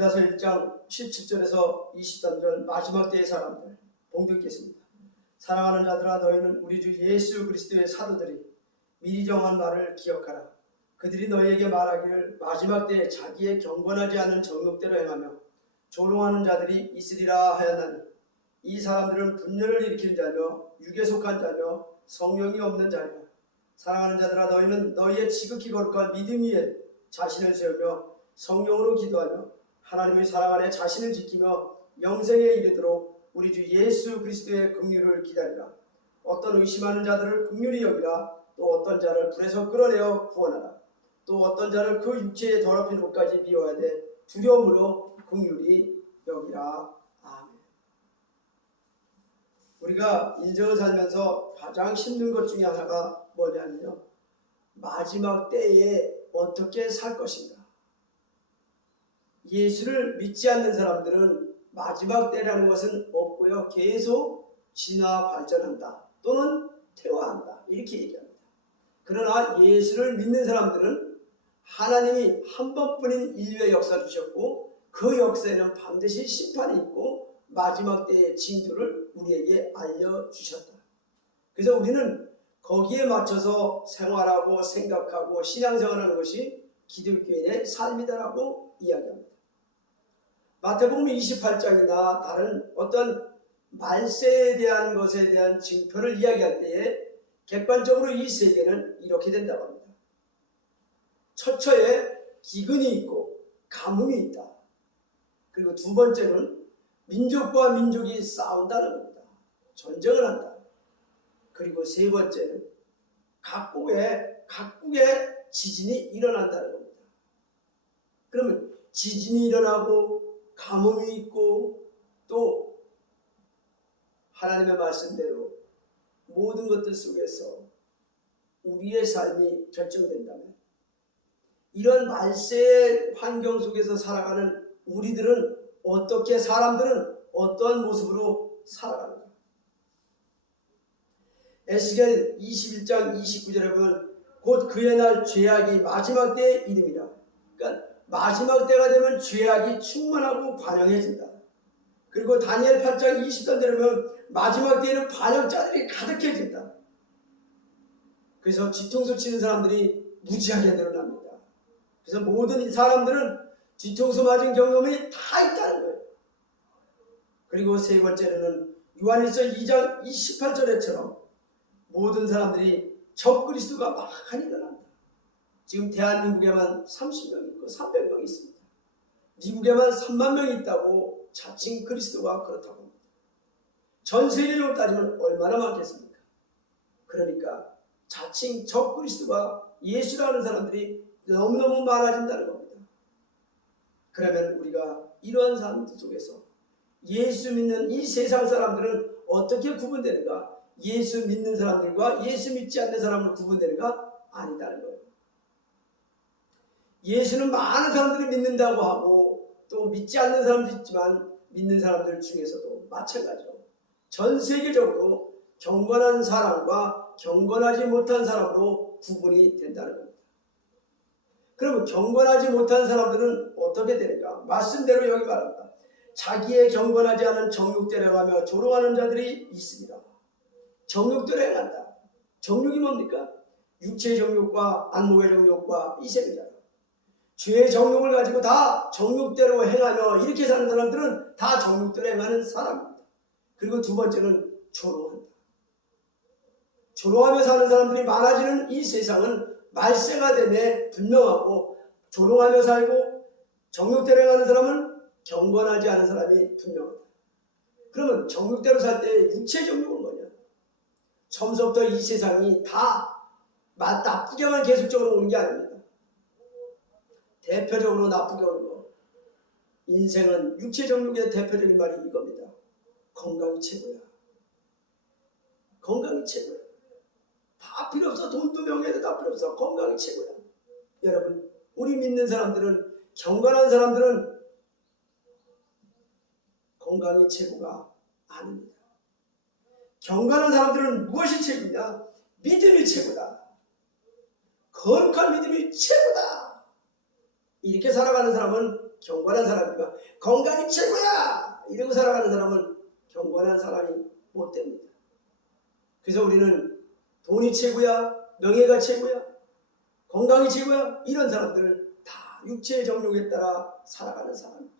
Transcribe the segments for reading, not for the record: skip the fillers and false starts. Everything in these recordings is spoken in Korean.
유다서 1장 17절에서 23절 마지막 때의 사람들 봉독했습니다. 사랑하는 자들아, 너희는 우리 주 예수 그리스도의 사도들이 미리 정한 말을 기억하라. 그들이 너희에게 말하기를 마지막 때에 자기의 경건하지 않은 정욕대로 행하며 조롱하는 자들이 있으리라 하였나니, 이 사람들은 분열을 일으킨 자며 육에 속한 자며 성령이 없는 자리라. 사랑하는 자들아, 너희는 너희의 지극히 거룩한 믿음 위에 자신을 세우며 성령으로 기도하며 하나님의 사랑 안에 자신을 지키며 영생에 이르도록 우리 주 예수 그리스도의 긍휼을 기다리라. 어떤 의심하는 자들을 긍휼히 여기라. 또 어떤 자를 불에서 끌어내어 구원하라. 또 어떤 자를 그 육체에 더럽힌 옷까지 미워야 돼 두려움으로 긍휼히 여기라. 아멘. 우리가 인생을 살면서 가장 힘든 것 중에 하나가 뭐냐면요, 마지막 때에 어떻게 살 것인가. 예수를 믿지 않는 사람들은 마지막 때라는 것은 없고요, 계속 진화 발전한다 또는 퇴화한다 이렇게 얘기합니다. 그러나 예수를 믿는 사람들은 하나님이 한 번뿐인 인류의 역사를 주셨고 그 역사에는 반드시 심판이 있고 마지막 때의 징조를 우리에게 알려주셨다. 그래서 우리는 거기에 맞춰서 생활하고 생각하고 신앙생활하는 것이 기독교인의 삶이다라고 이야기합니다. 마태복음 28장이나 다른 어떤 말세에 대한 것에 대한 징표를 이야기할 때에 객관적으로 이 세계는 이렇게 된다고 합니다. 처처에 기근이 있고 가뭄이 있다. 그리고 두 번째는 민족과 민족이 싸운다는 겁니다. 전쟁을 한다. 그리고 세 번째는 각국에 지진이 일어난다는 겁니다. 그러면 지진이 일어나고 가뭄이 있고 또 하나님의 말씀대로 모든 것들 속에서 우리의 삶이 결정된다면, 이런 말세의 환경 속에서 살아가는 우리들은 어떻게, 사람들은 어떠한 모습으로 살아가는가. 에스겔 21장 29절에 보면 곧 그의 날 죄악이 마지막 때의 이름이라. 그러니까 마지막 때가 되면 죄악이 충만하고 관영해진다. 그리고 다니엘 8장 23절에 보면 마지막 때에는 반역자들이 가득해진다. 그래서 뒤통수 치는 사람들이 무지하게 늘어납니다. 그래서 모든 사람들은 뒤통수 맞은 경험이 다 있다는 거예요. 그리고 세 번째로는 요한일서 2장 28절에처럼 모든 사람들이 적그리스도가 많이 일어난다. 지금 대한민국에만 30명 있고 300명 있습니다. 미국에만 3만 명이 있다고 자칭 그리스도가 그렇다고 합니다. 전 세계적으로 따지면 얼마나 많겠습니까? 그러니까 자칭 적그리스도가 예수라는 사람들이 너무너무 많아진다는 겁니다. 그러면 우리가 이러한 사람들 속에서 예수 믿는 이 세상 사람들은 어떻게 구분되는가? 예수 믿는 사람들과 예수 믿지 않는 사람으로 구분되는가? 아니다는 거예요. 예수는 많은 사람들이 믿는다고 하고 또 믿지 않는 사람도 있지만 믿는 사람들 중에서도 마찬가지로 전 세계적으로 경건한 사람과 경건하지 못한 사람으로 구분이 된다는 겁니다. 그러면 경건하지 못한 사람들은 어떻게 되는가? 말씀대로 여기 말합니다. 자기의 경건하지 않은 정욕대로 행하며 조롱하는 자들이 있습니다. 정욕대로 행한다. 정욕이 뭡니까? 육체의 정욕과 안목의 정욕과 이생이잖아. 죄의 정욕을 가지고 다 정욕대로 행하며 이렇게 사는 사람들은 다 정욕대로 행하는 사람입니다. 그리고 두 번째는 조롱한다. 조롱하며 사는 사람들이 많아지는 이 세상은 말세가 됨에 분명하고, 조롱하며 살고 정욕대로 행하는 사람은 경건하지 않은 사람이 분명하다. 그러면 정욕대로 살 때 육체의 정욕은 뭐냐? 처음부터 이 세상이 다 나쁘게만 계속적으로 오는 게 아닙니다. 대표적으로 나쁘게 오는 거, 인생은 육체 정욕의 대표적인 말이 이겁니다. 건강이 최고야. 건강이 최고야. 다 필요 없어. 돈도 명예도 다 필요 없어. 건강이 최고야. 여러분, 우리 믿는 사람들은, 경건한 사람들은 건강이 최고가 아닙니다. 경건한 사람들은 무엇이 최고냐? 믿음이 최고다. 거룩한 믿음이 최고다. 이렇게 살아가는 사람은 경건한 사람이지만 건강이 최고야 이러고 살아가는 사람은 경건한 사람이 못 됩니다. 그래서 우리는 돈이 최고야, 명예가 최고야, 건강이 최고야 이런 사람들을 다 육체의 정욕에 따라 살아가는 사람입니다.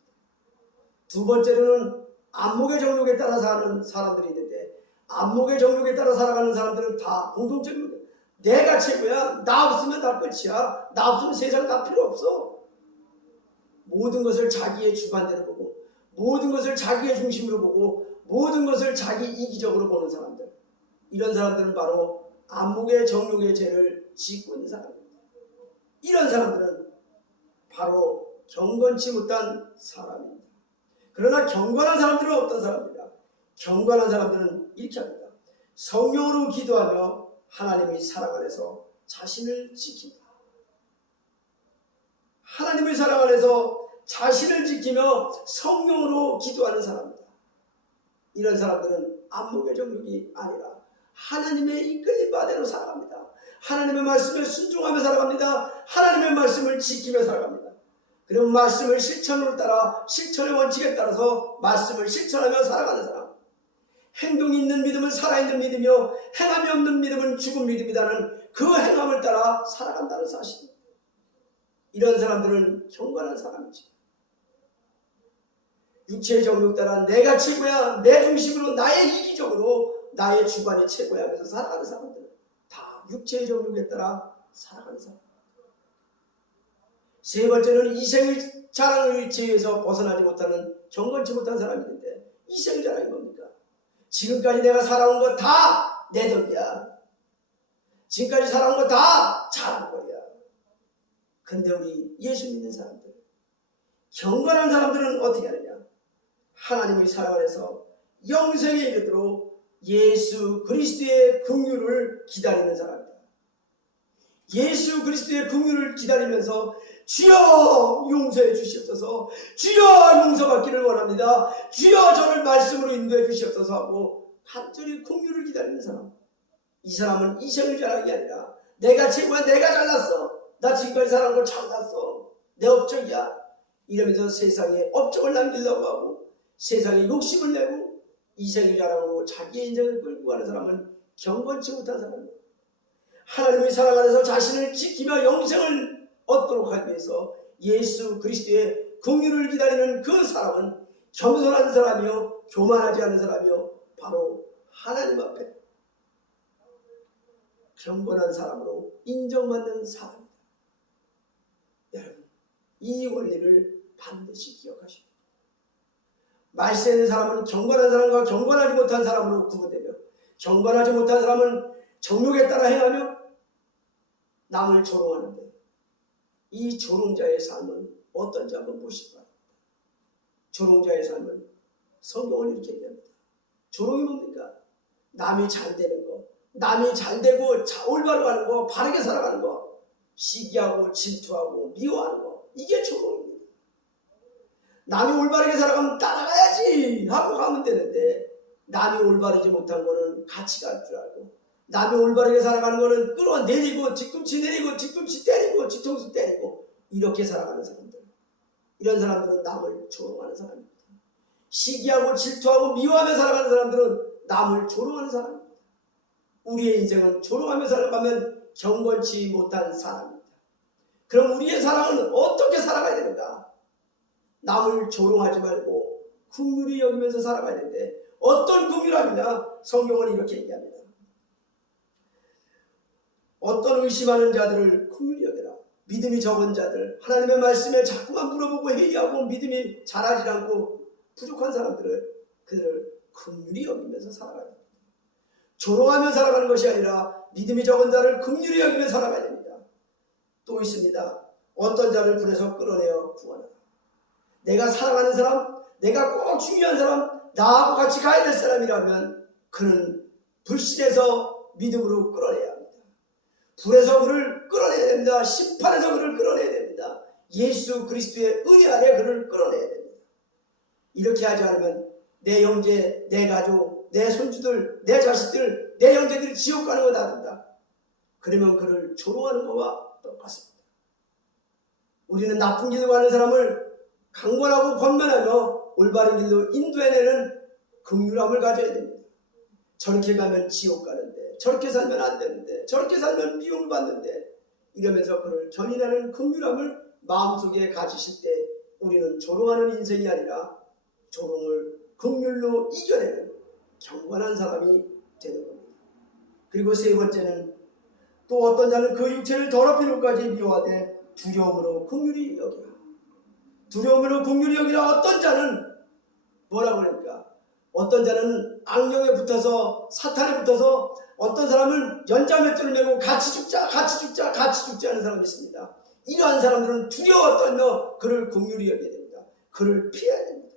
두 번째로는 안목의 정욕에 따라 사는 사람들이 있는데, 안목의 정욕에 따라 살아가는 사람들은 다 공통적인 거예요. 내가 최고야, 나 없으면 다 끝이야, 나 없으면 세상 다 필요 없어. 모든 것을 자기의 주관대로 보고, 모든 것을 자기의 중심으로 보고, 모든 것을 자기 이기적으로 보는 사람들, 이런 사람들은 바로 안목의 정욕의 죄를 짓고 있는 사람입니다. 이런 사람들은 바로 경건치 못한 사람입니다. 그러나 경건한 사람들은 어떤 사람입니다? 경건한 사람들은 이렇게 합니다. 성령으로 기도하며 하나님의 사랑 안에서 자신을 지킨다. 하나님의 사랑 안에서 자신을 지키며 성령으로 기도하는 사람입니다. 이런 사람들은 안목의 정욕이 아니라 하나님의 이끌림 바대로 살아갑니다. 하나님의 말씀에 순종하며 살아갑니다. 하나님의 말씀을 지키며 살아갑니다. 그리고 말씀을 실천으로 따라 실천의 원칙에 따라서 말씀을 실천하며 살아가는 사람. 행동이 있는 믿음은 살아있는 믿음이요 행함이 없는 믿음은 죽은 믿음이라는 그 행함을 따라 살아간다는 사실. 이런 사람들은 경건한 사람이지. 육체의 정욕 따라 내가 최고야, 내 중심으로 나의 이기적으로 나의 주관이 최고야 하면서 살아가는 사람들은 다 육체의 정욕에 따라 살아가는 사람. 세 번째는 이생의 자랑의 죄에서 벗어나지 못하는 경건치 못한 사람이 있는데, 이생의 자랑이 뭡니까? 지금까지 내가 살아온 거 다 내 덕이야. 지금까지 살아온 거 다 잘한 거야. 근데 우리 예수 믿는 사람들, 경건한 사람들은 어떻게 하느냐? 하나님의 사랑 안에서 영생에 이르도록 예수 그리스도의 긍휼을 기다리는 사람입니다. 예수 그리스도의 긍휼을 기다리면서 주여 용서해 주시옵소서, 주여 용서받기를 원합니다, 주여 저를 말씀으로 인도해 주시옵소서 하고 간절히 긍휼을 기다리는 사람. 이 사람은 이생의 자랑이 아니라 내가 최고야, 내가 잘났어, 나 지금까지 살아온 걸 잘났어, 내 업적이야 이러면서 세상에 업적을 남기려고 하고 세상에 욕심을 내고 이생의 자랑으로 자기의 인생을 끌고 가는 사람은 경건치 못한 사람이에요. 하나님의 사랑 안에서 자신을 지키며 영생을 얻도록 하기 위해서 예수 그리스도의 긍휼을 기다리는 그 사람은 겸손한 사람이요 교만하지 않은 사람이요 바로 하나님 앞에 경건한 사람으로 인정받는 사람입니다. 여러분, 이 원리를 반드시 기억하십시오. 말세에 있는 사람은 경건한 사람과 경건하지 못한 사람으로 구분되며, 경건하지 못한 사람은 정욕에 따라 행하며 남을 조롱하는데, 이 조롱자의 삶은 어떤지 한번 보시기 바랍니다. 조롱자의 삶은 성경은 이렇게 얘기합니다. 조롱이 뭡니까? 남이 잘 되는 거, 남이 잘 되고 올바로 가는 거, 바르게 살아가는 거, 시기하고 질투하고 미워하는 거, 이게 조롱입니다. 남이 올바르게 살아가면 따라가야지 하고 가면 되는데, 남이 올바르지 못한 거는 같이 갈 줄 알고, 남이 올바르게 살아가는 거는 끌어내리고 뒤꿈치 내리고 뒤꿈치 때리고 뒤통수 때리고 이렇게 살아가는 사람들, 이런 사람들은 남을 조롱하는 사람입니다. 시기하고 질투하고 미워하며 살아가는 사람들은 남을 조롱하는 사람입니다. 우리의 인생은 조롱하며 살아가면 경건치 못한 사람입니다. 그럼 우리의 사랑은 어떻게 살아가야 되는가? 남을 조롱하지 말고 긍휼히 여기면서 살아가야 되는데, 어떤 긍휼함이냐? 성경은 이렇게 얘기합니다. 어떤 의심하는 자들을 긍휼히 여겨라. 믿음이 적은 자들, 하나님의 말씀에 자꾸만 물어보고 회의하고 믿음이 자라지 않고 부족한 사람들을 그들을 긍휼히 여기면서 살아가야 됩니다. 조롱하며 살아가는 것이 아니라 믿음이 적은 자를 긍휼히 여기며 살아가야 됩니다. 또 있습니다. 어떤 자를 불에서 끌어내어 구원하라. 내가 사랑하는 사람, 내가 꼭 중요한 사람, 나하고 같이 가야 될 사람이라면 그는 불신에서 믿음으로 끌어내야 합니다. 불에서 그를 끌어내야 됩니다. 심판에서 그를 끌어내야 됩니다. 예수 그리스도의 은혜 아래 그를 끌어내야 됩니다. 이렇게 하지 않으면 내 형제, 내 가족, 내 손주들, 내 자식들, 내 형제들이 지옥 가는 거 놔둔다. 그러면 그를 조롱하는 것과 똑같습니다. 우리는 나쁜 기도 가는 사람을 강권하고 권면하며 올바른 길로 인도해내는 긍휼함을 가져야 됩니다. 저렇게 가면 지옥 가는데, 저렇게 살면 안 되는데, 저렇게 살면 미움을 받는데, 이러면서 그를 견인하는 긍휼함을 마음속에 가지실 때 우리는 조롱하는 인생이 아니라 조롱을 긍휼로 이겨내는 경건한 사람이 되는 겁니다. 그리고 세 번째는 또 어떤 자는 그 육체를 더럽히는까지 미워하되 두려움으로 긍휼히 여기라. 두려움으로 긍휼히 여기라. 어떤 자는 뭐라고 그러니까 어떤 자는 악령에 붙어서 사탄에 붙어서 어떤 사람은 연자맷돌을 메고 같이 죽자 하는 사람이 있습니다. 이러한 사람들은 두려워 떨며 그를 긍휼히 여겨야 됩니다. 그를 피해야 됩니다.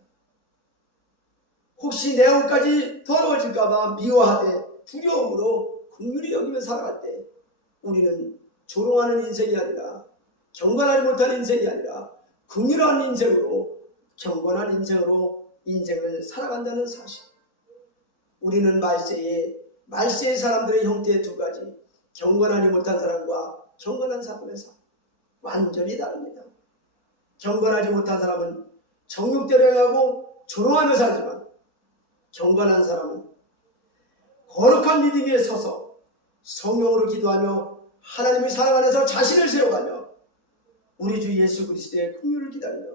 혹시 내 옷까지 더러워질까봐 미워하되 두려움으로 긍휼히 여기며 살아갈 때 우리는 조롱하는 인생이 아니라 경건하지 못한 인생이 아니라 긍휼한 인생으로 경건한 인생으로 인생을 살아간다는 사실. 우리는 말세의 사람들의 형태의 두 가지, 경건하지 못한 사람과 경건한 사람의 삶, 완전히 다릅니다. 경건하지 못한 사람은 정욕대로 행하고 조롱하며 살지만 경건한 사람은 거룩한 믿음 위에 서서 성령으로 기도하며 하나님의 사랑 안에서 자신을 세워가며 우리 주 예수 그리스도의 긍휼을 기다리며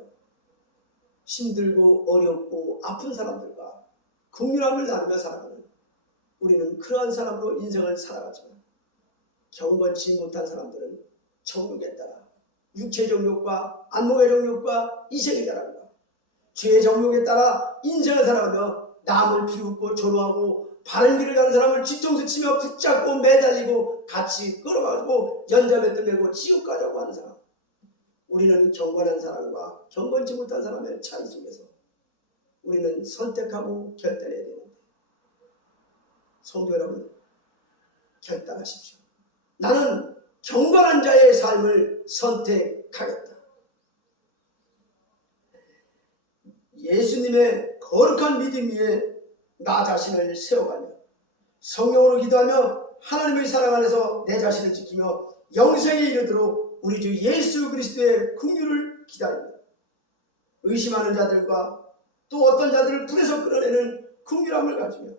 힘들고 어렵고 아픈 사람들과 긍휼함을 나누며 살아가는 우리는 그러한 사람으로 인생을 살아가지만 경건치 못한 사람들은 정욕에 따라 육체 정욕과 안목의 정욕과 이생의 자랑과 죄의 정욕에 따라 인생을 살아가며 남을 비웃고 조롱하고 바른 길을 가는 사람을 뒤통수 치며 붙잡고 매달리고 같이 끌어가지고 연자맷돌 메고 지옥 가자고 하는 사람. 우리는 경건한 사람과 경건치 못한 사람의 차이 속에서 우리는 선택하고 결단해야 되는데 성도 여러분 결단하십시오. 나는 경건한 자의 삶을 선택하겠다. 예수님의 거룩한 믿음 위에 나 자신을 세워가며 성령으로 기도하며 하나님의 사랑 안에서 내 자신을 지키며 영생에 이르도록 우리 주 예수 그리스도의 긍휼을 기다립니다. 의심하는 자들과 또 어떤 자들을 불에서 끌어내는 긍휼함을 가지며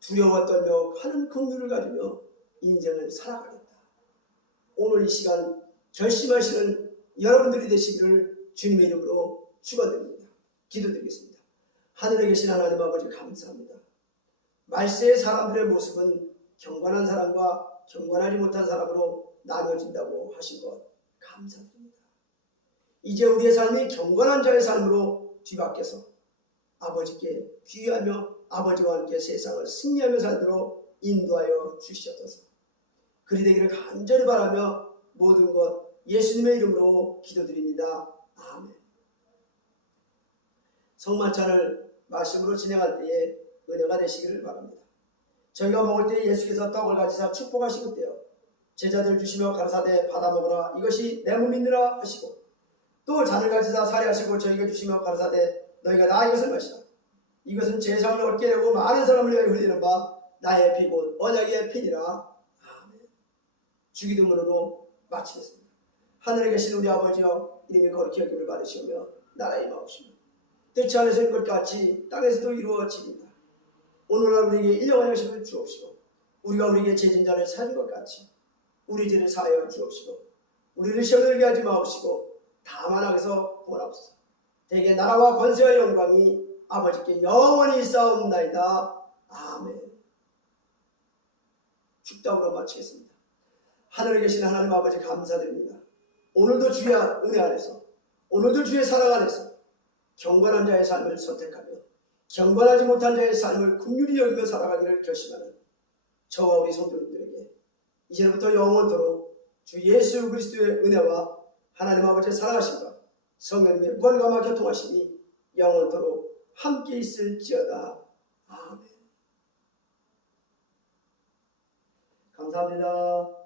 두려워 떨며 하는 긍휼을 가지며 인생을 살아가겠다. 오늘 이 시간 결심하시는 여러분들이 되시기를 주님의 이름으로 축원드립니다. 기도드리겠습니다. 하늘에 계신 하나님 아버지 감사합니다. 말세의 사람들의 모습은 경건한 사람과 경건하지 못한 사람으로 나눠진다고 하신 것 감사드립니다. 이제 우리의 삶이 경건한 자의 삶으로 뒤바뀌어서 아버지께 귀하며 아버지와 함께 세상을 승리하며 살도록 인도하여 주시옵소서. 그리 되기를 간절히 바라며 모든 것 예수님의 이름으로 기도드립니다. 아멘. 성만찬을 말씀으로 진행할 때에 은혜가 되시기를 바랍니다. 저희가 먹을 때 예수께서 떡을 가지사 축복하시고 때요 제자들 주시며 가라사대 받아 먹으라 이것이 내 몸이니라 하시고 또 잔을 가지사 사례하시고 저희가 주시며 가라사대 너희가 나 이것을 마시라 이것은 제사를 얻게 되고 많은 사람을 위하여 흘리는 바 나의 피 곧 언약의 피니라. 아멘. 주기도문으로 마치겠습니다. 하늘에 계신 우리 아버지여 이름이 거룩히 여김을 받으시오며 나라의 임하옵시며 뜻이 안에서 이것 같이 땅에서도 이루어지리이다. 오늘날 우리에게 일용할 양식을 주옵시고 우리가 우리에게 죄진 자를 사는 것 같이 우리 죄를 사하여 주옵시고 우리를 시험에 들게 하지 마옵시고 다만 악에서 구원하옵소서. 대개 나라와 권세와 영광이 아버지께 영원히 있사옵나이다. 아멘. 축담으로 마치겠습니다. 하늘에 계신 하나님 아버지 감사드립니다. 오늘도 주의 은혜 안에서 오늘도 주의 사랑 안에서 경건한 자의 삶을 선택하며 경건하지 못한 자의 삶을 긍휼히 여기며 살아가기를 결심하는 저와 우리 성도님들에게 이제부터 영원토록 주 예수 그리스도의 은혜와 하나님 아버지의 사랑하심과 성령님의 무한감화 교통하심이 영원토록 함께 있을지어다. 아멘. 감사합니다.